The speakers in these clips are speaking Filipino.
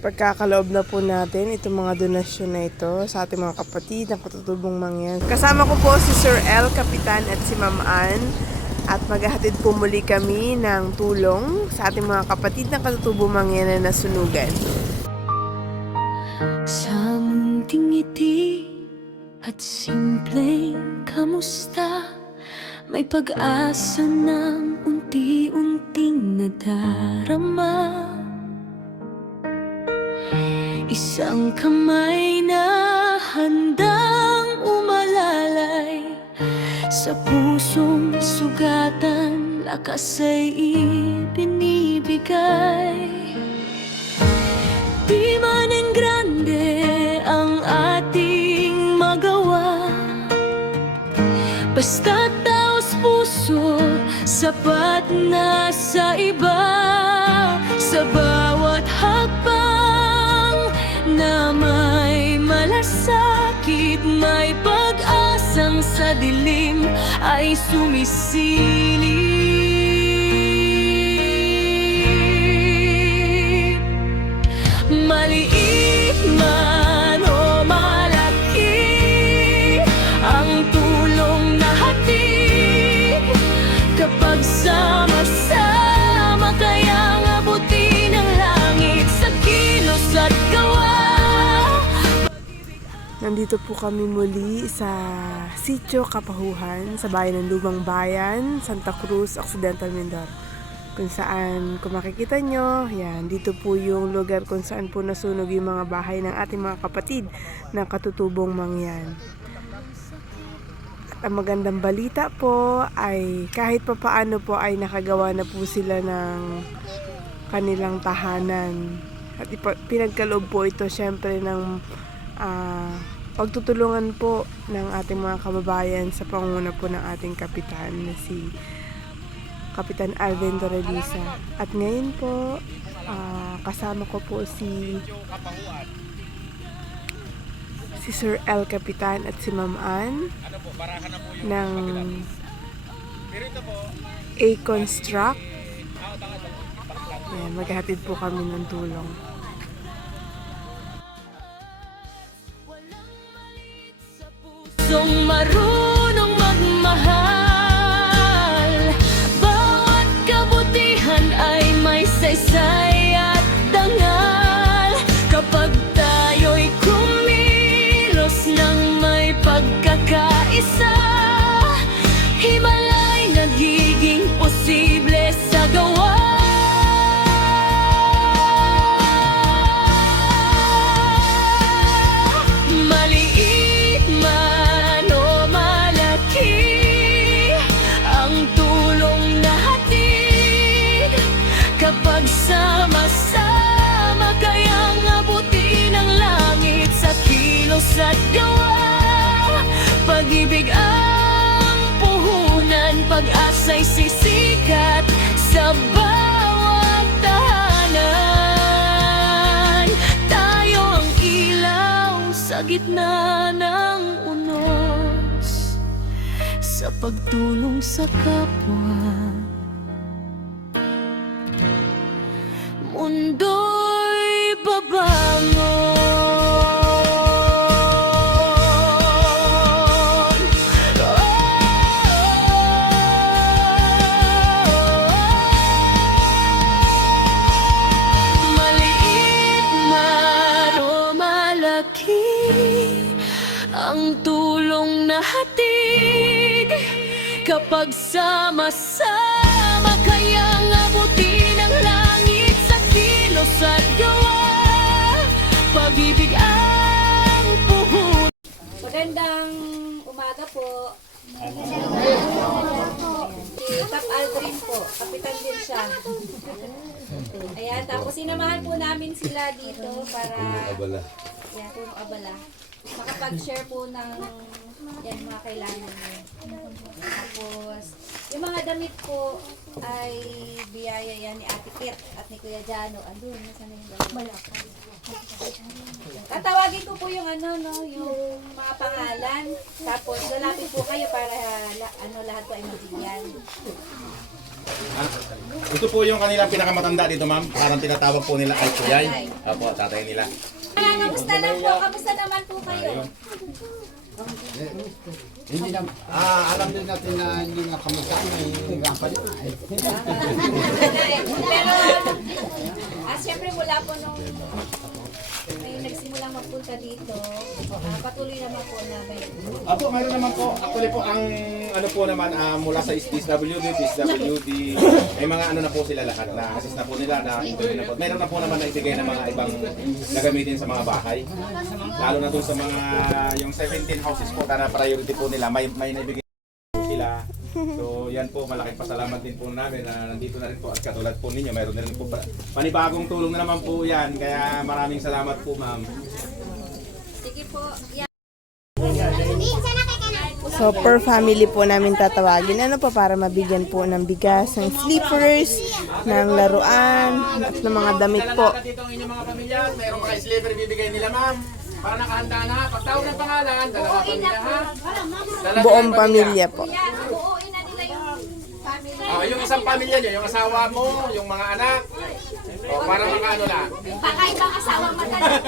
Pagkakaloob na po natin itong mga donasyon na ito sa ating mga kapatid ng Katutubong Mangyan. Kasama ko po si Sir L, Kapitan at si Ma'am Ann. At maghahatid po muli kami ng tulong sa ating mga kapatid ng Katutubong Mangyan na nasunugan. Sa munting ngiti at simpleng kamusta, may pag-asa ng unti-unting nadarama. Isang kamay na handang umalalay sa pusong sugatan, lakas ay ibinibigay. Di man ang grande ang ating magawa, basta't taos puso, sapat na sa iba. Sa bawat hakbang na may malasakit, may pag-asang sa dilim ay sumisilip. Maliit man o malaki ang tulong na hatid, kapag sama-sama kayang abutin ang langit sa kilos at gawa. Nandito po kami muli sa Sitio Kapahuhan, sa bayan ng Lumang Bayan, Santa Cruz, Occidental Mindoro. Kung saan, kung makikita nyo, yan, dito po yung lugar kung saan po nasunog yung mga bahay ng ating mga kapatid ng Katutubong Mangyan. At ang magandang balita po ay kahit pa paano po ay nakagawa na po sila ng kanilang tahanan. At pinagkaloob po ito syempre ng pagtutulungan po ng ating mga kababayan sa pangunguna po ng ating kapitan na si Kapitan Alvin Torrelisa. At ngayon po kasama ko po si Sir L, Kapitan at si Ma'am Ann ng A-Construct. Ayan, maghahatid po kami ng tulong. Pusong marunong magmahal, bawat kabutihan ay may saysay at dangal. Kapag tayo'y kumilos ng may pagkakaisa, himalay nagiging posible sa gawa. Kapag sama-sama kayang abutin ang langit sa kilos at gawa. Pag-ibig ang puhunan, pag-asa'y sisikat sa bawat tahanan. Tayo ang ilaw sa gitna ng unos, sa pagtulong sa kapwa. Mundo'y babangon. Maliit man o malaki ang tulong na hatid, kapag sama-sama kayang abutin ang langit sa kilos at gawa. Pag-ibig ang puhut. Magandang umaga po. Si Tap Aldrin po, kapitan din siya. Ayan, tapos sinamahan po namin sila dito para yan, punong abala. Makapag-share po ng yan, mga kailangan nyo. Tapos, yung mga damit po ay biyaya yan ni Ate Kit at ni Kuya Jano. Andun, nasa na yung damit? Tatawagin ko po yung yung mga pangalan. Tapos lalapit po kayo para lahat po ay mabigyan. Ito po yung kanilang pinakamatanda dito, ma'am. Parang tinatawag po nila ay Kuyay. Opo, tatay nila. Kamusta lang po? Kamusta naman po kayo? Hindi na, alam din natin na hindi nga kamusta may gampal na eh. Pero, siyempre mula po nung may nagsimulang magpunta dito, patuloy naman po na may... Opo, mayroon naman po. Actually po, ang ano po naman, mula sa DSWD, may mga ano na po sila lahat na assist na po nila na interview na po. Mayroon na po naman na ibigay ng mga ibang gagamitin sa mga bahay. Lalo na dun sa mga, yung 17 houses po, na priority po nila, may naibigay po sila. So yan po, malaking pasalamat din po namin na nandito na rin po at katulad po ninyo, mayroon na rin po panibagong tulong na naman po yan. Kaya maraming salamat po, ma'am. Sige po, yan. So, per family po namin tatawagin. Ano po, para mabigyan po ng bigas, ng slippers, ng laruan, at ng mga damit po. Dito ang inyong mga pamilya, mayroong mga slipper bibigay nila, ma'am. Para nakahanda na, pagtawag ng pangalan, dalawa pamilya ha. Buong pamilya po. Yan, buuin na nila yung family. Yung isang pamilya nyo, yung asawa mo, yung mga anak. O, para makaano lang. Baka ibang asawang matalik.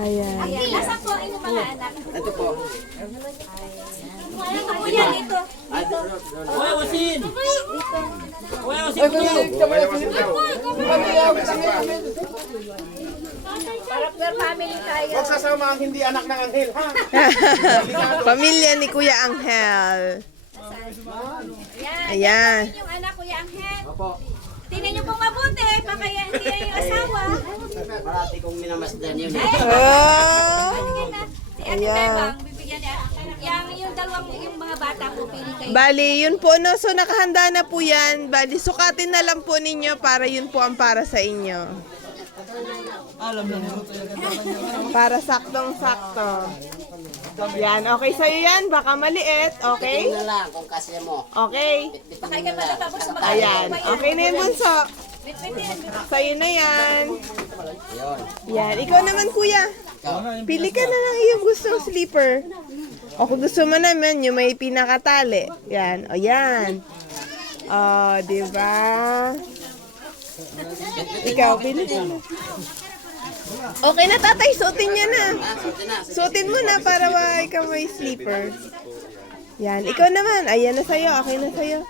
Ayan. Ayan, nasa po ang inyong mga anak? Ito po. Dito po yan, dito. Uy, Wasin! Uy, Wasin! Para per family tayo. Huwag sasama ang hindi anak ng anghel, ha? Pamilya ni Kuya Angel. Yan. Ayan. Yung anak ko, yung Angel. Tingnan niyo pong mabuti, baka yan hindi yan yung asawa. Parati kong minamasdan yun. Oh! Sige na. Si Ate Ayan. Bebang, bibigyan niya. Yung mga bata po, pili kayo. Bali, yun po, no? So, nakahanda na po yan. Bali, sukatin na lang po ninyo para yun po ang para sa inyo. Para saktong-sakto. Yan, okay sa'yo yan? Baka maliit, okay? Na lang kung kasya mo. Okay. Baka ikaw pala tapos sa mga Ayan, okay na yung bunso. bitbitin. Sa'yo na yan. Yun. Yan, ikaw naman kuya. Pili ka na lang yung gustong sleeper. O kung gusto mo naman, yung may pinakatali. Yan, o yan. O, diba? Ikaw, pili ka na. Okay na tatay, suotin niya na. Suotin mo na para ikaw may sleeper. Yan, ikaw naman. Ayan na sa'yo, okay na sa'yo.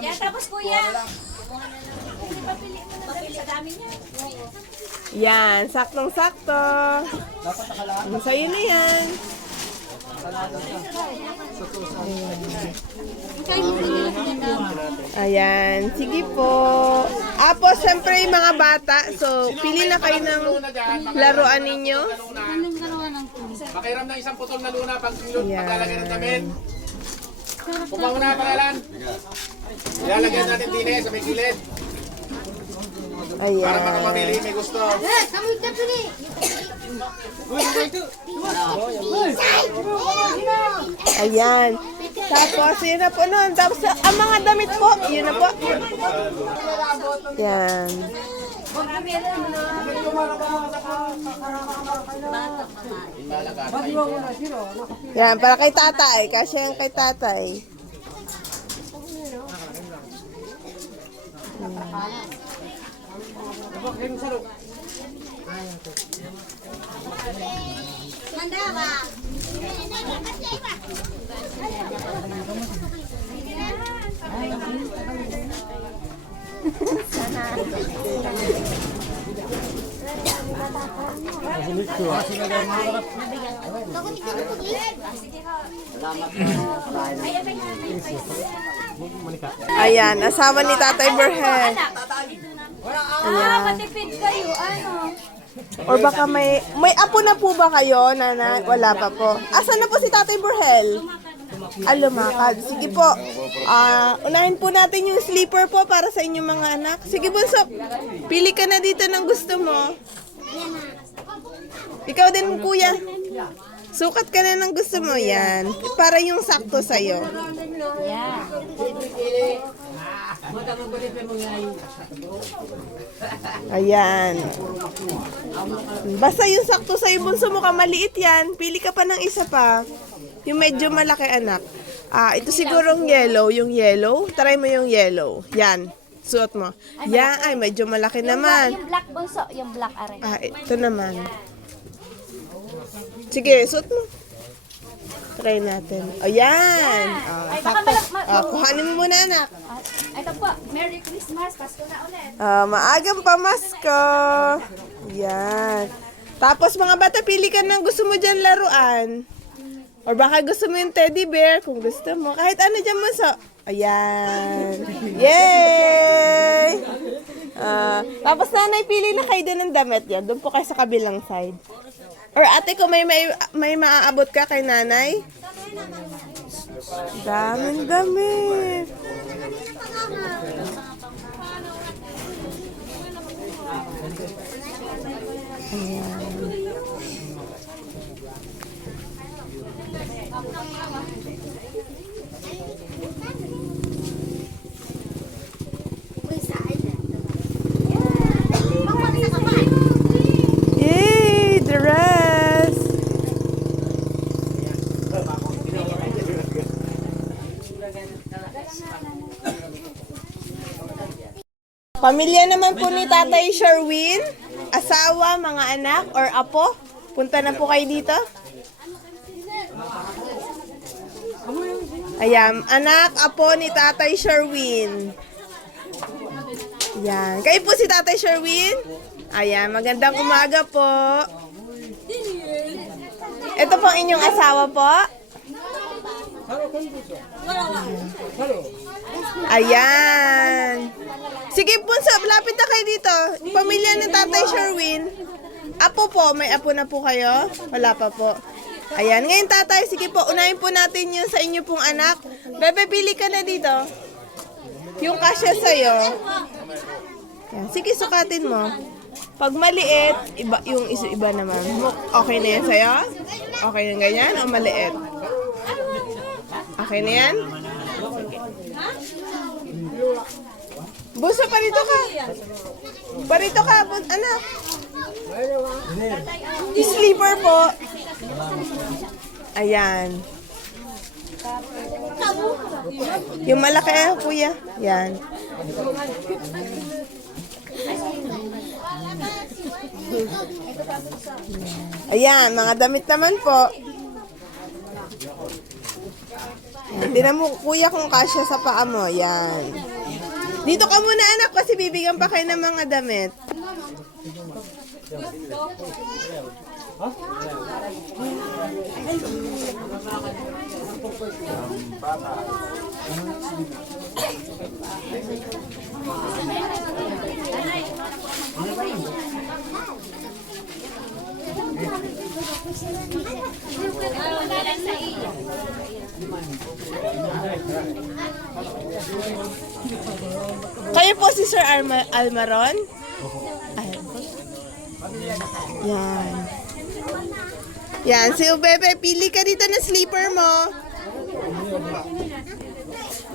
Yan, tapos kuya. Papili sa dami niya. Yan, saktong-sakto. Sa'yo na yan. Ayan, sige po. Apo, siyempre yung mga bata. So, pili na kayo ng laruan ninyo. Makiram ng isang putol na luna pag Yan. paglalagay ng damit. Kumauna na pangalan. Ilalagyan natin din sa may gilid. Para Ayan. makapamili may gusto. Ayan. Tapos, yun na po nun. Tapos, ang mga damit po, yun na po. Yan. Yan, para kay tatay. Kasi yan kay tatay. Ayan, asawa ni Tatay Berhe. Matipid kayo, ano? Or baka may apo na po ba kayo, nana? Wala pa po. Asan na po si Tatay Burhel? Lumakad. Sige po. Unahin po natin yung sleeper po para sa inyong mga anak. Sige, bunso. Pili ka na dito ng gusto mo. Ikaw din, kuya. Sukat ka na ng gusto mo yan. Para yung sakto sa'yo. Yan. Ayan. Basta yung sakto sa'yo, bunso mo ka, maliit yan. Pili ka pa ng isa pa. Yung medyo malaki, anak. Ito sigurong yellow. Yung yellow. Try mo yung yellow. Yan. Suot mo. Yan. Ay, medyo malaki naman. Yung black bunso, yung black are. Ito naman. Sige, suot mo. Try natin. Ayan. Ay, baka Kuhanin mo muna, anak. Ito po, Merry Christmas, Pasko na ulit. Maagang pamasko. Yan. Tapos mga bata, pili ka ng gusto mo dyan laruan. Or baka gusto mo yung teddy bear, kung gusto mo. Kahit ano dyan mo so. Ayan. Yay! Tapos nanay, pili na kayo doon ng damit yan. Doon po kayo sa kabilang side. Or ate, kung may maaabot ka kay nanay. Daming damit. Yay! Dress! Pamilya naman po ni Tatay Sherwin, asawa, mga anak, or apo, punta na po kayo dito. Ayan, anak, apo ni Tatay Sherwin. Ayan, kayo po si Tatay Sherwin? Ayan, magandang umaga po. Ito po ang inyong asawa po. Ayan. Sige po, lapit na kayo dito. Pamilya ng Tatay Sherwin. Apo po, may apo na po kayo? Wala pa po. Ayan, ngayon tatay, sige po, unahin po natin yung sa inyo pong anak. Bebe, pili ka na dito. Yung kasya sa'yo. Ayan, sige, sukatin mo. Pag maliit, yung iba naman. Okay na yan sa'yo? Okay na ganyan o maliit? Okay na yan? Buso, parito ka. Parito ka, anak. Sleeper po. Ayan. Yung malaki, kuya. Yan. Ayan, mga damit naman po. Tinan mo, kuya, kung kasya sa paa mo. Yan. Dito ka muna, anak, kasi bibigyan pa kayo ng mga damit. Kayo po si Sir Almaron? Yan. Yan, si Ubebe, pili ka dito na sleeper mo.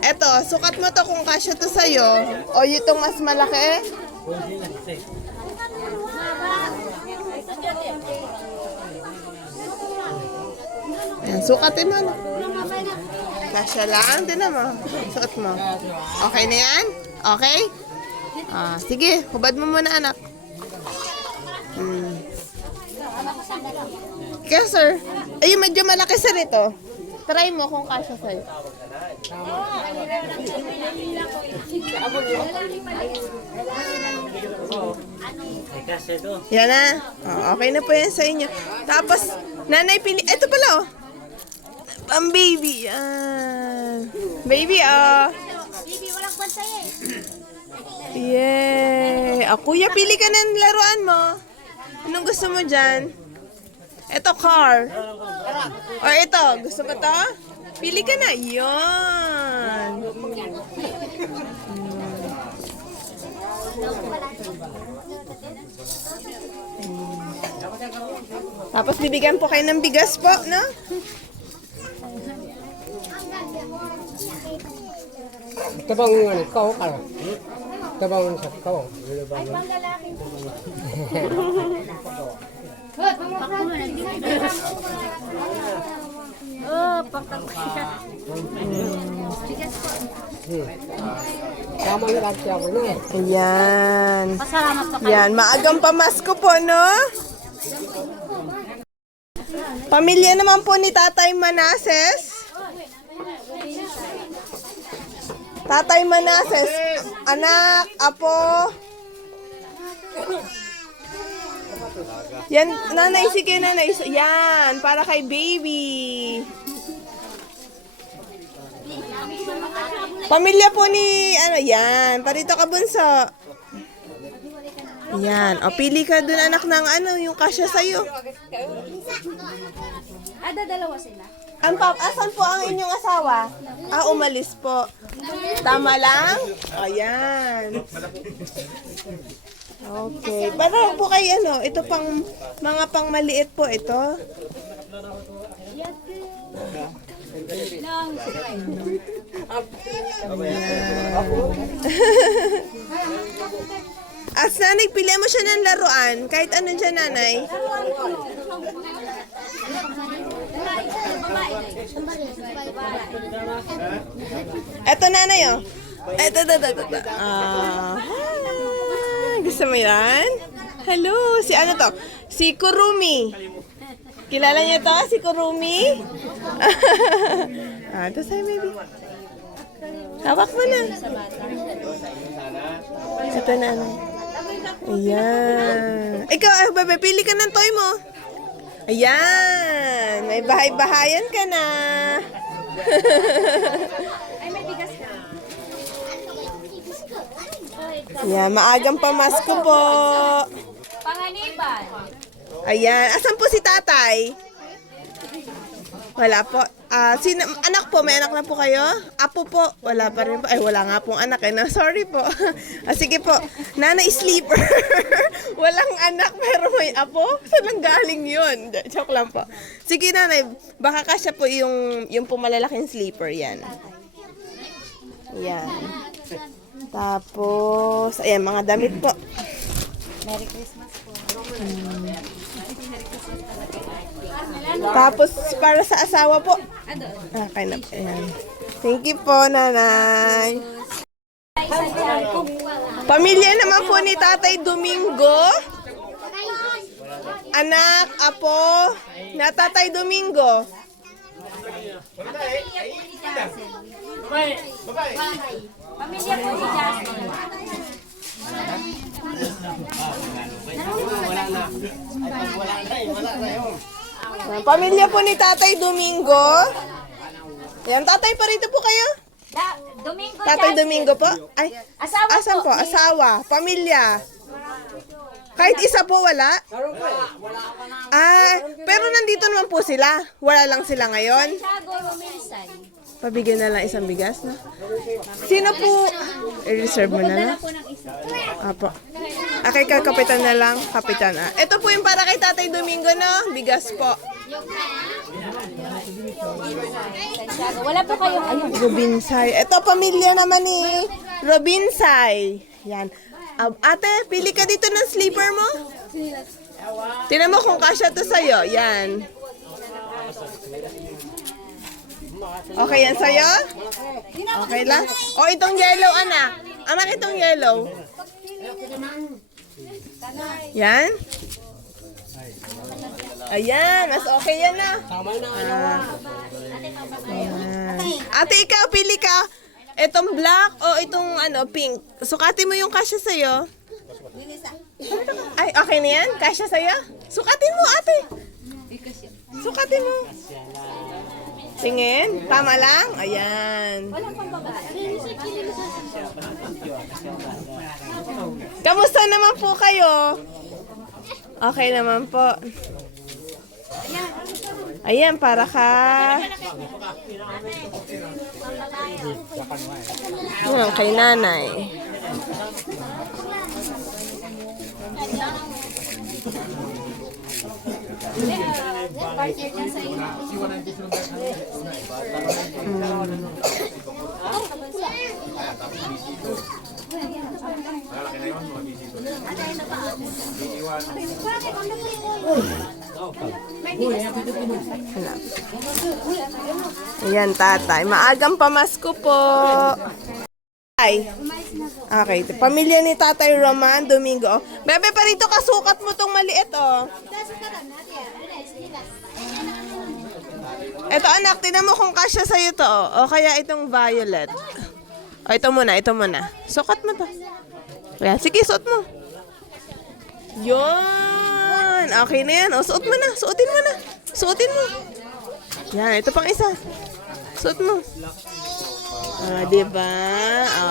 Eto, sukat mo to kung kasya to sa'yo. O itong mas malaki. Yan, sukatin mo. Kasya lang, tinan mo. Sukat mo. Okay na yan? Okay? Sige, hubad mo muna, anak. Kaya sir, ay medyo malaki sa nito. Try mo kung kasya sa'yo. Yan na. Okay na po yan sa inyo. Tapos, nanay pili. Ito pala oh. Ang baby. Baby Baby, walang bantay eh. Yay! Kuya, pili ka ng laruan mo. Anong gusto mo dyan? Ito, car. Or ito, gusto mo to? Pili ka na. Yun. Tapos bibigyan po kayo ng bigas po, no? Tabang ano, ikaw ka. Tabang sa ikaw. Ay, panglalaki po. Oh, panglalaki. Tama yung kasi ako na. Ayan. Pasalamat po. Yan, maagang pamasko po, no? Pamilya naman po ni Tatay Manases. Tatay Manases, anak, apo. Yan, nanay, sige nanay. Yan, para kay baby. Pamilya po ni, ano, yan. Parito ka, bunso. Yan. O, pili ka dun, anak, ng ano, yung kasya sa'yo. Dalawa sila. Asan po ang inyong asawa? Umalis po. Tama lang? Ayan. Okay. Para po kay ano, ito pang, mga pang maliit po ito. As nanay, pili mo siya ng laruan. Kahit ano dyan, nanay. Eto, nanay, oh. Eto. Gusto mo yan? Hello, si ano to? Si Kurumi. Kilala niyo to? Si Kurumi? Ito sa'yo, baby. Hawak mo na. Ito na, ano. Ayan. Ikaw, bebe, pili ka ng toy mo. Ayan. May bahay-bahayan ka na. Ay, may bigas ka. Ayan, maagang pamasko po. Panganiban. Ayan. Asan po si tatay? Wala po. Anak po, may anak na po kayo? Apo po, wala pa rin po. Ay, wala nga pong anak eh. No? Sorry po. Sige po. Nanay sleeper. Walang anak pero may apo? Saan lang galing yun? Joke lang po. Sige nanay, baka kasya po yung po malalaking sleeper yan. Yan. Tapos, ayan, mga damit po. Merry Christmas po. Tapos, para sa asawa po. Okay na po. Ayan. Thank you po, nanay. Pamilya naman po ni Tatay Domingo. Anak, apo, na Tatay Domingo. Pamilya po si Jasmine. Pamilya po ni Tatay Domingo. Yan, tatay pa rito po kayo. Domingo Tatay Jasmine. Domingo po. Ay, Asawa asan po? Asawa, pamilya. Kahit isa po wala? Pero nandito naman po sila. Wala lang sila ngayon. Santiago Romelsan. Pabigyan na lang isang bigas, no? Sino po? I-reserve mo na lang. Po ng isa. Apo. Kay kapitan na lang. Kapitan, Ito po yung para kay Tatay Domingo, no? Bigas po. Santiago. Wala po kayong ayun. Robinsay. Ito, pamilya naman ni Robinsay. Yan. Ate, pili ka dito ng sleeper mo. Tingnan mo kung kasya to sa'yo. Yan. Okay yan sa'yo? Okay lang? O, itong yellow, anak. Anak, itong yellow. Yan. Ayan, mas okay yan na. Ate, ikaw, pili ka. Itong black o itong pink. Sukatin mo yung kasya sa'yo. Ay, okay na yan? Kasya sa'yo? Sukatin mo, ate. Sukatin mo. Tingin. Tama lang? Ayan. Kamusta naman po kayo? Okay naman po. Ayan, para ka. Kay nanay. Partner niya sa inyo. Malaki na yun, mga bisito. Iiwan. Ayan, tatay. Maagang pamasko po. Ay. Okay, ito. Pamilya ni Tatay Roman Domingo. Bebe, parito ka, sukat mo tong maliit, oh. Ito, anak, tinan mo kung kasya sa'yo to, oh. O kaya itong violet. O, ito muna, ito muna. Sukat mo to. Ayan, sige, suot mo. Yun. Okay na yan. O, suot mo na. Suotin mo na. Suotin mo. Yan, ito pang isa. Suot mo. Diba?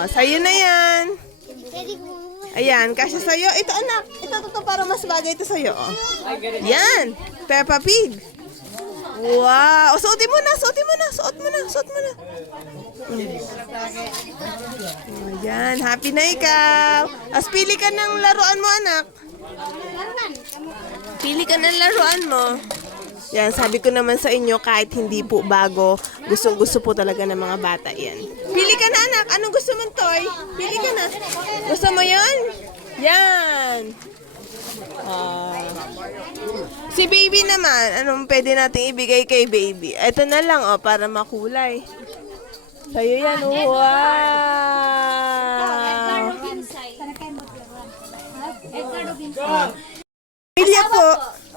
Sa'yo na yan. Ayan, kasya sa'yo. Ito, anak. Ito, para mas bagay ito sa'yo. Oh. Yan. Peppa Pig. Wow. O, suotin mo na. Suotin mo na. Suot mo na. Suot mo na. Ayan. Happy na ikaw. As pili ka ng laruan mo, anak. Pili ka ng laruan mo. Yan, sabi ko naman sa inyo, kahit hindi po bago, gustong-gusto po talaga ng mga bata yan. Pili ka na, anak. Anong gusto mong toy? Pili ka na. Gusto mo yun? Yan. Si baby naman, anong pwede nating ibigay kay baby? Ito na lang, para makulay. Sa'yo yan, wow. Pamilya po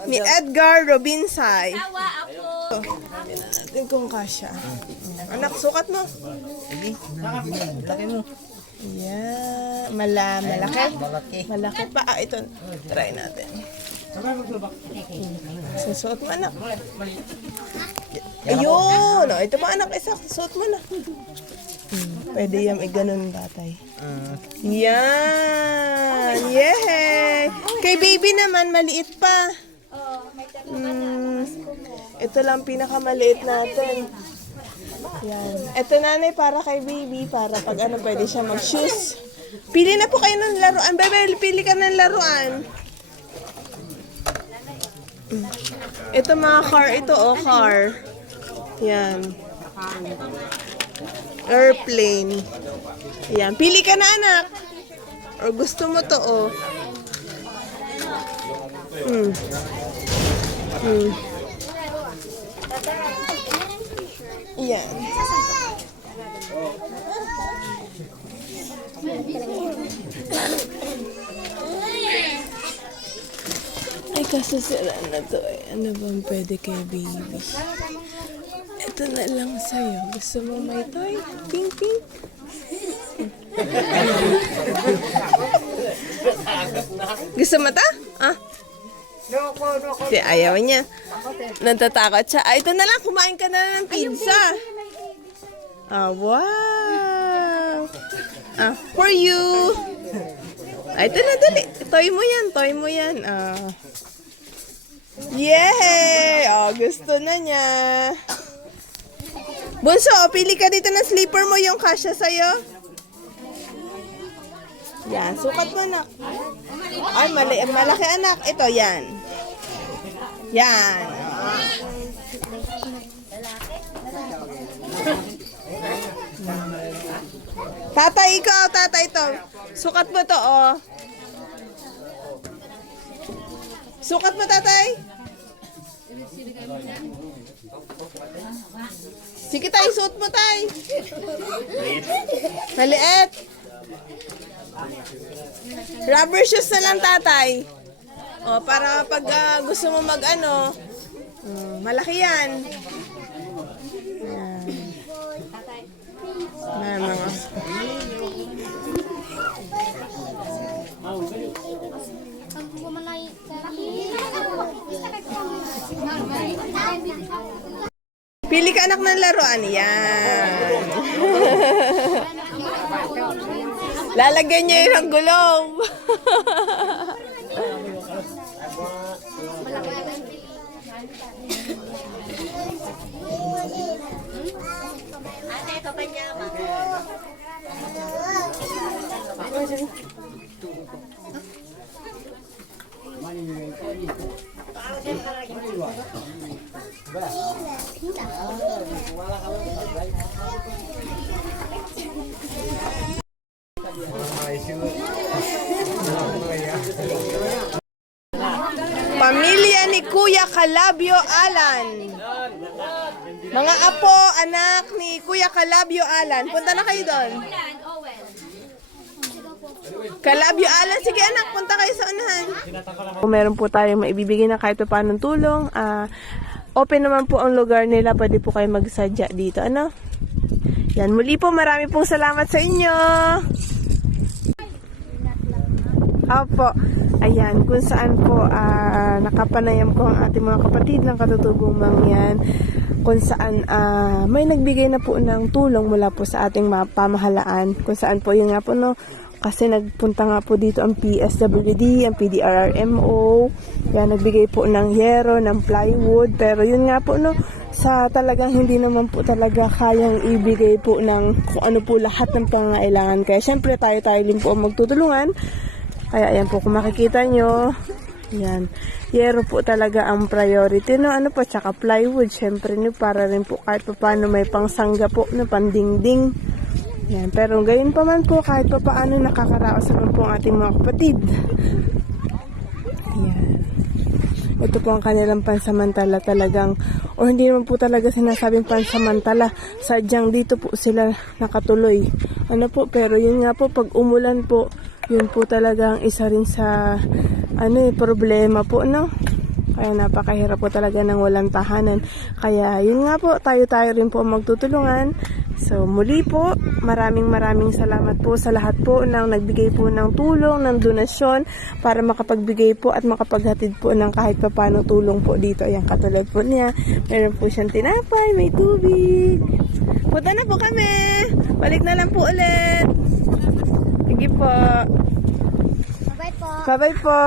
ni Edgar Robinsay. Natin kung kasya. Anak, sukat mo. Laki mo. Yeah. Malaki? Malaki pa. Ito. Try natin. Susuot mo, anak. Ayun. Ito pa, anak. Isa. Suot mo na. Pwede yung iganon, tatay. Yan. Yay! Kay baby naman, maliit pa. Ito lang pinakamaliit natin. Yan. Ito, nanay, para kay baby. Para pag pwede siya mag-shoes. Pili na po kayo ng laruan. Bebe, pili ka ng laruan. Ito mga car. Ito, car. Yan. Airplane. Ayan. Pili ka na, anak. Or gusto mo to, Ayan. Ay, kaso sila na to eh. Ano bang pwede kay baby? Ito na lang sa'yo. Gusto mo may toy? Pink, pink? Gusto mo ta? Di, ayaw niya. Natatakot siya. Ito na lang. Kumain ka na ng pizza. Wow. For you. Ito na, dali. Toy mo yan. Toy mo yan. Yay! Gusto na niya. Bunso, pili ka dito ng slipper mo yung kasya sa'yo. Yan, sukat mo, anak. Ay, malaki, anak. Ito, yan. Yan. Tatay, ikaw, tatay ito. Sukat mo to, Sukat mo, tatay. Sige, tay, suot mo, tay. Maliit. Rubber shoes na lang, tatay. Para pag gusto mo malaki yan. Yan. Mga. Pili ka, anak, ng laruan. Yan. Lalagyan niya yun ng gulong. Pamilya ni Kuya Calabio Alan. Mga apo, anak ni Kuya Calabio Alan. Punta na kayo doon. Calabio Alan, sige anak, punta kayo sa unahan. Kung meron po tayong maibibigay na kahit pa paanong tulong, open naman po ang lugar nila. Pwede po kayo magsadya dito. Ano? Yan, muli po marami pong salamat sa inyo. Opo. Ayan, kung saan po nakapanayam ko ang ating mga kapatid ng katutubong mangyan, kung saan may nagbigay na po ng tulong mula po sa ating pamahalaan, kung saan po yun nga po no, kasi nagpunta nga po dito ang PSWD, ang PDRRMO, yan, nagbigay po ng yero, ng plywood, pero yun nga po no, sa talagang hindi naman po talaga kayang ibigay po ng kung ano po lahat ng pangangailangan. Kaya syempre tayo din po ang magtutulungan. Kaya ayan po, kung makikita nyo, yan, yero po talaga ang priority, no, ano po, tsaka plywood, syempre, no, para rin po kahit pa paano may pangsangga po, no, pandingding, yan, pero gayon pa man po, kahit pa paano nakakaraos naman po ang ating mga kapatid. Yan. Ito po ang kanilang pansamantala talagang, o hindi naman po talaga sinasabing pansamantala, sadyang dito po sila nakatuloy, ano po, pero yun nga po, pag umulan po, yun po talaga ang isa rin sa problema po, no? Kaya napakahirap po talaga ng walang tahanan. Kaya yun nga po, tayo rin po magtutulungan. So muli po, maraming salamat po sa lahat po ng nagbigay po ng tulong, ng donasyon para makapagbigay po at makapaghatid po ng kahit pa paano tulong po dito. Ayan, katulad po niya. Meron po siyang tinapay, may tubig. Punta na po kami. Balik na lang po ulit. Sige po. Bye po. Bye-bye po.